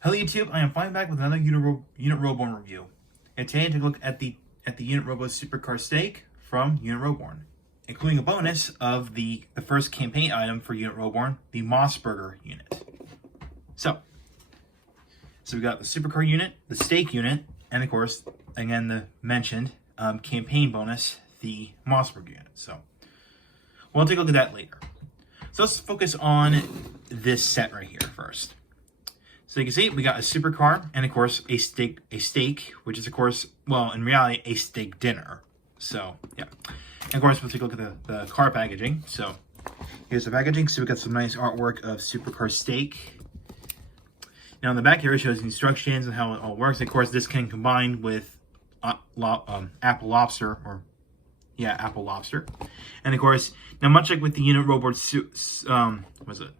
Hello YouTube, I am finally back with another Unitroborn review. And today I take a look at the Unitrobo SupercarSteak from Unitroborn, including a bonus of the first campaign item for Unitroborn, the Mos Burger Unit. So we got the Supercar unit, the steak unit, and of course, again the mentioned campaign bonus, the Mos Burger Unit. So we'll take a look at that later. So let's focus on this set right here first. So you can see we got a supercar and of course a steak, which is of course, well, in reality, a steak dinner. So yeah, and of course we'll take a look at the car packaging. So here's the packaging. So we got some nice artwork of SupercarSteak. Now in the back here it shows the instructions and how it all works. Of course, this can combine with apple lobster, apple lobster. And of course, now much like with the Unitrobo, was it?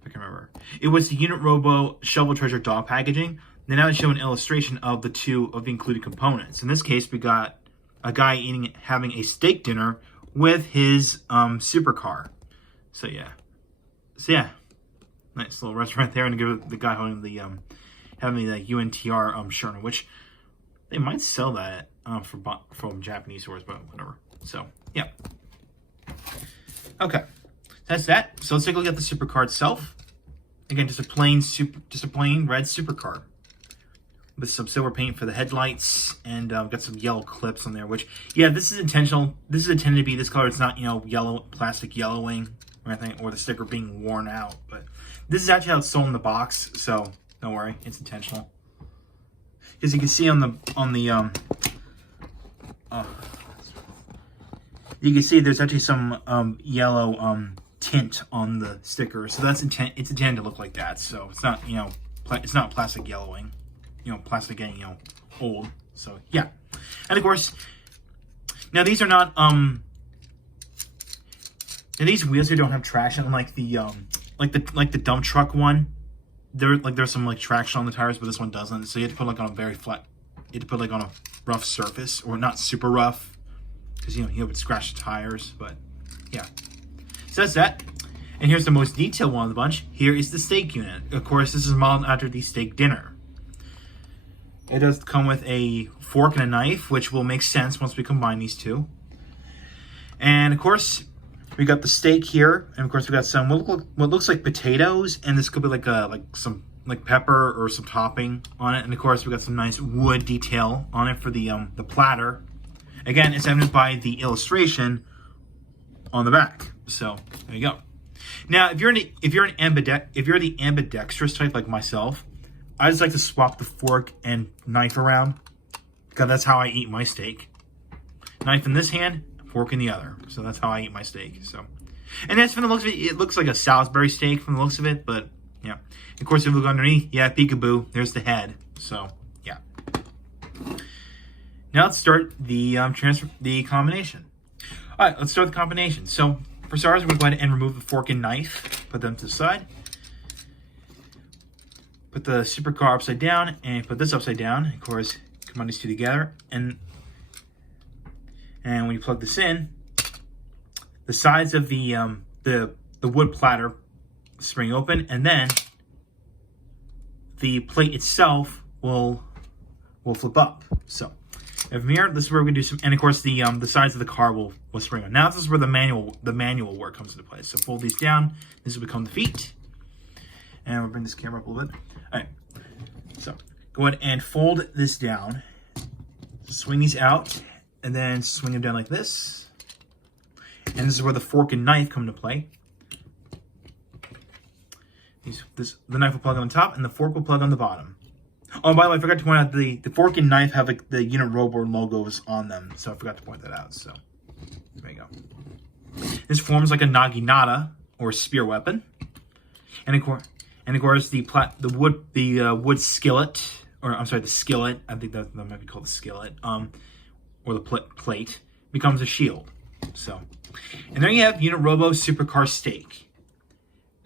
I can't remember. It was the Unitrobo Shovel Treasure dog packaging. They now show an illustration of the included components. In this case, we got a guy having a steak dinner with his supercar. So yeah, nice little restaurant there, and give the guy holding the having the UNTR shirt, which they might sell that from Japanese stores, but whatever. So yeah, okay. That's that. So let's take a look at the supercar itself. Again, just a plain red supercar with some silver paint for the headlights, and got some yellow clips on there. Which, yeah, this is intentional. This is intended to be this color. It's not, yellow plastic yellowing or anything, or the sticker being worn out. But this is actually how it's sold in the box. So don't worry, it's intentional. Because you can see you can see there's actually some yellow tint on the sticker, so it's intended to look like that. So it's not it's not plastic yellowing, plastic getting old. So yeah, and of course now these are not now these wheels here don't have traction, unlike the like the dump truck one. There's some traction on the tires, but this one doesn't. So you have to put on a very flat, you have to put on a rough surface, or not super rough, because you would scratch the tires. But yeah. So that's that. And here's the most detailed one of the bunch. Here is the steak unit. Of course, this is modeled after the steak dinner. It does come with a fork and a knife, which will make sense once we combine these two. And of course, we got the steak here, and of course we got some what looks like potatoes, and this could be some pepper or some topping on it. And of course, we got some nice wood detail on it for the platter. Again, it's evidenced by the illustration on the back. So there you go. Now, if you're the ambidextrous type like myself, I just like to swap the fork and knife around, because that's how I eat my steak. Knife in this hand, fork in the other. So that's how I eat my steak. So, and that's from the looks of it. It looks like a Salisbury steak from the looks of it, but yeah. Of course, if you look underneath, yeah, peekaboo. There's the head. So yeah. Now let's start the combination. All right, let's start the combination. So for starters, we're going to go ahead and remove the fork and knife, put them to the side. Put the supercar upside down, and put this upside down. Of course, combine these two together, and when you plug this in, the sides of the wood platter spring open, and then the plate itself will flip up. So. And from here, this is where we're gonna do some, and of course the sides of the car will spring on. Now this is where the manual work comes into play. So fold these down. This will become the feet, and we'll bring this camera up a little bit. All right. So go ahead and fold this down. Swing these out, and then swing them down like this. And this is where the fork and knife come into play. The knife will plug on the top, and the fork will plug on the bottom. Oh, by the way, I forgot to point out the fork and knife have the Unitroborn logos on them, so I forgot to point that out. So there you go. This forms like a naginata or spear weapon, and of course the wood skillet, or I'm sorry, the skillet. I think that might be called the skillet, or the plate becomes a shield. So, and there you have Unitrobo SupercarSteak.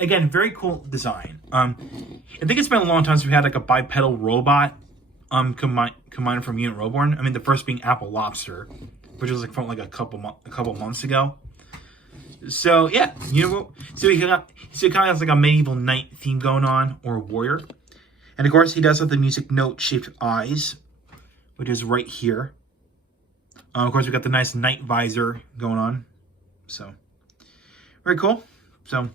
Again, very cool design. I think it's been a long time since we had a bipedal robot combined from Unitroborn. I mean, the first being Apple Lobster, which was from a couple months ago. So yeah, so it kind of has a medieval knight theme going on, or a warrior. And of course, he does have the music note-shaped eyes, which is right here. Of course, we got the nice night visor going on. So, very cool. So,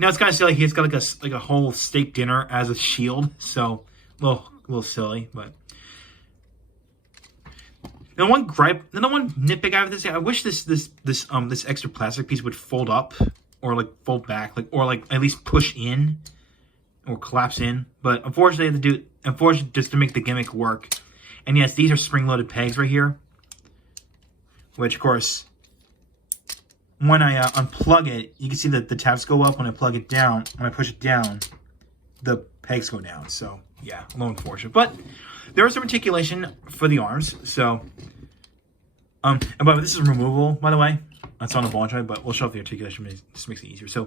now it's kind of silly. He's got like a whole steak dinner as a shield. So, a little silly, but. The one nitpick out of this, I wish this extra plastic piece would fold up or like fold back, or at least push in or collapse in. But unfortunately, just to make the gimmick work. And yes, these are spring-loaded pegs right here, which of course, when I unplug it, you can see that the tabs go up. When I plug it down, when I push it down, the pegs go down. So yeah, a little unfortunate, but there is some articulation for the arms. So, but this is removable, by the way. That's on a ball joint, but we'll show off the articulation. It just makes it easier. So,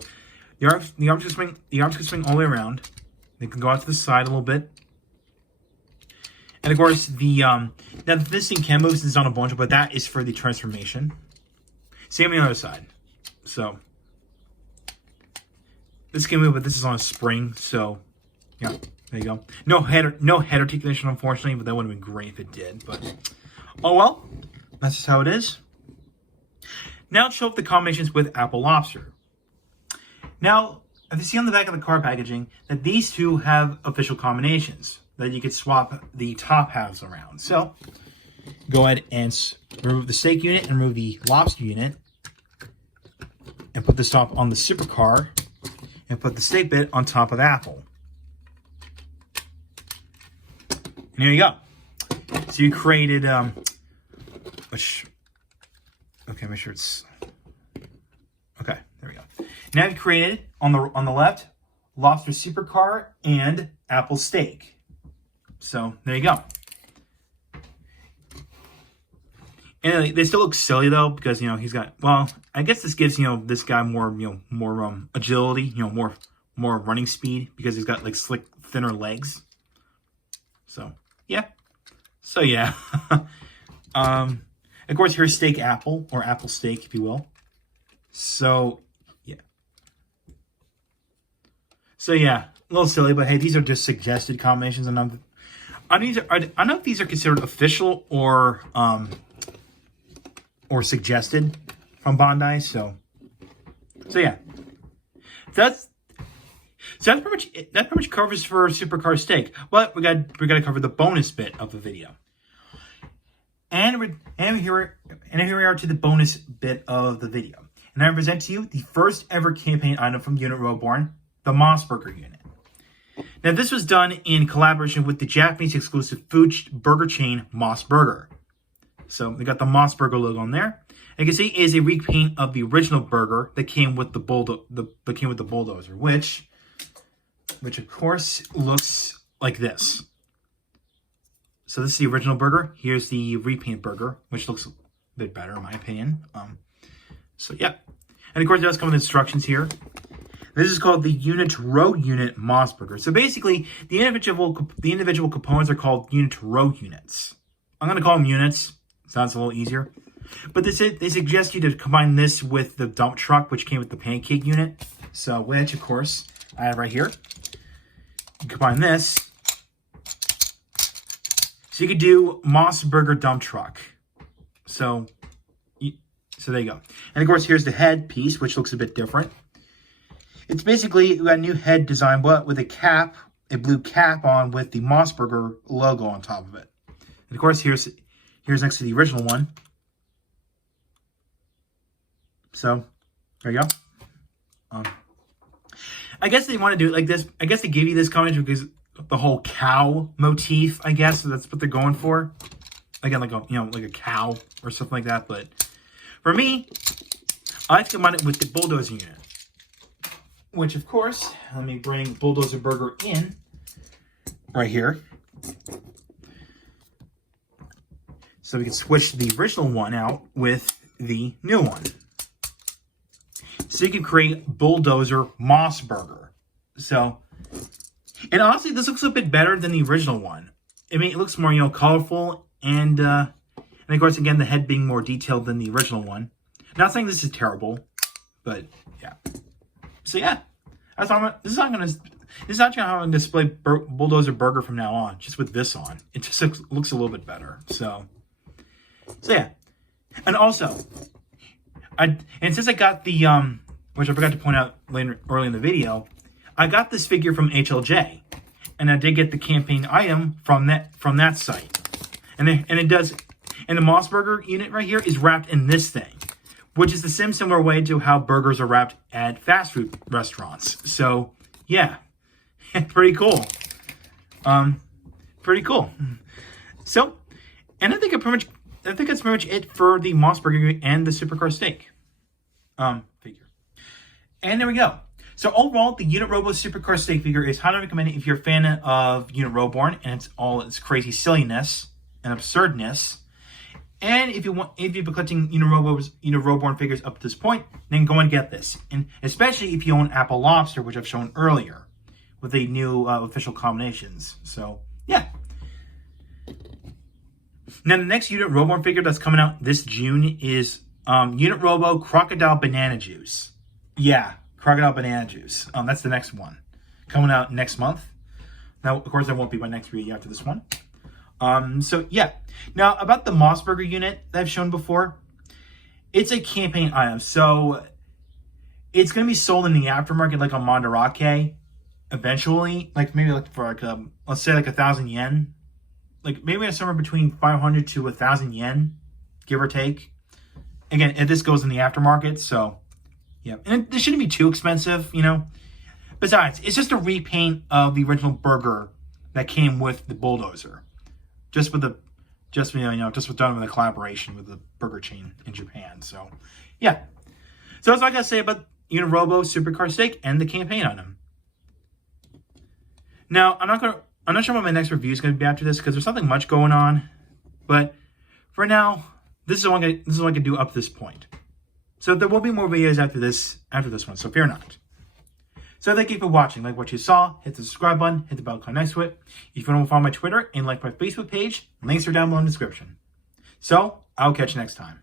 the arms can swing. The arms can swing all the way around. They can go out to the side a little bit. And of course, now this thing can move since it's on a ball joint, but that is for the transformation. Same on the other side. So, this can move, but this is on a spring. So, yeah. There you go. No head articulation, unfortunately, but that would have been great if it did. But, oh well. That's just how it is. Now let's show up the combinations with Apple Lobster. Now, if you see on the back of the card packaging, that these two have official combinations that you could swap the top halves around. So, go ahead and remove the steak unit and remove the lobster unit. And put this top on the Supercar. And put the steak bit on top of Apple. And here you go. So you created, okay, make sure it's, okay, there we go. Now you've created, on the left, Lobster Supercar and Apple Steak. So, there you go. And they still look silly, though, because, he's got, well, I guess this gives, this guy more, more agility, more running speed, because he's got, like, slick, thinner legs. So, yeah. So, yeah. Of course, here's Steak Apple, or Apple Steak, if you will. So, yeah. So, yeah. A little silly, but hey, these are just suggested combinations. And I don't know if these are considered official or suggested from Bandai. So yeah. That pretty much covers for SupercarSteak. But we got to cover the bonus bit of the video. And here we are to the bonus bit of the video. And I present to you the first ever campaign item from Unitroborn, the Mos Burger Unit. Now, this was done in collaboration with the Japanese exclusive food burger chain Mos Burger. So we got the Mos Burger logo on there. And you can see it is a repaint of the original burger that came with the bulldozer, which of course looks like this. So this is the original burger. Here's the repaint burger, which looks a bit better in my opinion. So yeah, and of course it does come with instructions here. This is called the Unitrobo Unit Mos Burger. So basically, the individual components are called Unitrobo units. I'm going to call them units. Sounds a little easier. But they suggest you to combine this with the dump truck, which came with the pancake unit. So, which, of course, I have right here. You combine this. So you could do Mos Burger dump truck. So there you go. And, of course, here's the head piece, which looks a bit different. It's basically got a new head design, but with a blue cap on with the Mos Burger logo on top of it. And of course, here's next to the original one. So, there you go. I guess they want to do it like this. I guess they gave you this combination because the whole cow motif, I guess, so that's what they're going for. Again, like a cow or something like that. But for me, I like to combine it with the bulldozer unit. Which, of course, let me bring Bulldozer Burger in right here. So we can switch the original one out with the new one. So you can create Bulldozer Mos Burger. So, and honestly, this looks a bit better than the original one. I mean, it looks more, colorful, and of course, again, the head being more detailed than the original one. Not saying this is terrible, but yeah. So yeah, this is how I'm This is actually how I'm going to display Bulldozer Burger from now on, just with this on. It just looks a little bit better. So yeah. And also, since I got the, which I forgot to point out early in the video, I got this figure from HLJ. And I did get the campaign item from that site. And the Mos Burger unit right here is wrapped in this thing, which is the similar way to how burgers are wrapped at fast food restaurants. So yeah, pretty cool. Pretty cool. So, and I think that's pretty much it for the Mos Burger unit and the SupercarSteak figure. And there we go. So overall, the Unitrobo SupercarSteak figure is highly recommended if you're a fan of Unitroborn and it's all its crazy silliness and absurdness. And if you've been collecting Unitroborn figures up to this point, then go and get this. And especially if you own Apple Lobster, which I've shown earlier, with the new official combinations. So yeah. Now the next Unitroborn figure that's coming out this June is Unitrobo Crocodile Banana Juice. Yeah. Crocodile Banana Juice. That's the next one. Coming out next month. Now, of course, that won't be my next video after this one. So, yeah. Now, about the Mos Burger unit that I've shown before. It's a campaign item. So, it's going to be sold in the aftermarket, like on Mandarake, eventually. Like, maybe like for, like, let's say, like 1,000 yen. Like, maybe somewhere between 500 to 1,000 yen, give or take. Again, if this goes in the aftermarket, so... yeah, and this shouldn't be too expensive, you know. Besides, it's just a repaint of the original burger that came with the Bulldozer, just done with a collaboration with the burger chain in Japan. So, yeah. So that's all I gotta say about Unitrobo SupercarSteak and the campaign item. Now, I'm not sure what my next review is gonna be after this because there's nothing much going on. But for now, this is what I can do up to this point. So there will be more videos after this one, so fear not. So thank you for watching. Like what you saw, hit the subscribe button, hit the bell icon next to it. If you want to follow my Twitter and like my Facebook page, links are down below in the description. So I'll catch you next time.